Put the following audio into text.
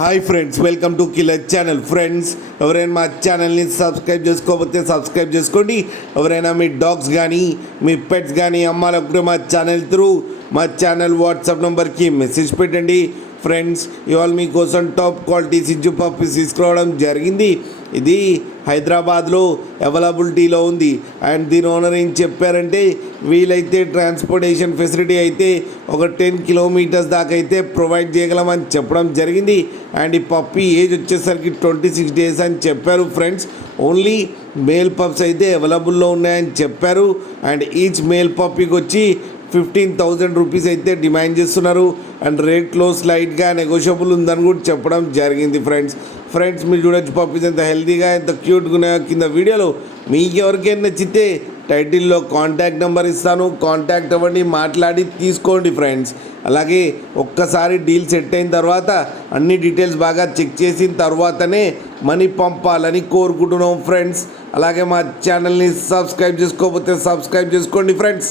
Hi friends, welcome to killer channel. Friends, ఎవరైనా మా ఛానల్ని సబ్స్క్రైబ్ చేసుకోకపోతే సబ్స్క్రైబ్ చేసుకోండి. ఎవరైనా మీ డాగ్స్ కానీ మీ పెట్స్ కానీ అమ్మాలనుకుంటే మా ఛానల్ వాట్సాప్ నెంబర్కి మెసేజ్ పెట్టండి. ఫ్రెండ్స్, ఇవాళ మీకోసం టాప్ క్వాలిటీ సిజ్జు పప్పీస్ తీసుకురావడం జరిగింది. ఇది హైదరాబాద్లో అవైలబిలిటీలో ఉంది. అండ్ దీని ఓనర్ ఏం చెప్పారంటే, వీలైతే ట్రాన్స్పోర్టేషన్ ఫెసిలిటీ అయితే ఒక 10 కిలోమీటర్స్ దాకా అయితే ప్రొవైడ్ చేయగలమని చెప్పడం జరిగింది. అండ్ ఈ పప్పీ ఏజ్ వచ్చేసరికి 26 డేస్ అని చెప్పారు. ఫ్రెండ్స్, ఓన్లీ మేల్ పప్స్ అయితే అవైలబుల్లో ఉన్నాయని చెప్పారు. అండ్ ఈచ్ మేల్ పప్పీకి వచ్చి 15,000 రూపీస్ అయితే డిమాండ్ చేస్తున్నారు. అండ్ రేట్లో స్లైట్గా నెగోషియబుల్ ఉందని కూడా చెప్పడం జరిగింది. ఫ్రెండ్స్ మీరు చూడొచ్చు పప్పీస్ ఎంత హెల్తీగా ఎంత క్యూట్గా ఉన్నాయో. కింద వీడియోలో మీకు ఎవరికైనా నచ్చితే టైటిల్లో కాంటాక్ట్ నెంబర్ ఇస్తాను, కాంటాక్ట్ అవ్వండి, మాట్లాడి తీసుకోండి. ఫ్రెండ్స్, అలాగే ఒక్కసారి డీల్ సెట్ అయిన తర్వాత అన్ని డీటెయిల్స్ బాగా చెక్ చేసిన తర్వాతనే మనీ పంపాలని కోరుకుంటున్నాం. ఫ్రెండ్స్, అలాగే మా ఛానల్ని సబ్స్క్రైబ్ చేసుకోకపోతే సబ్స్క్రైబ్ చేసుకోండి. ఫ్రెండ్స్.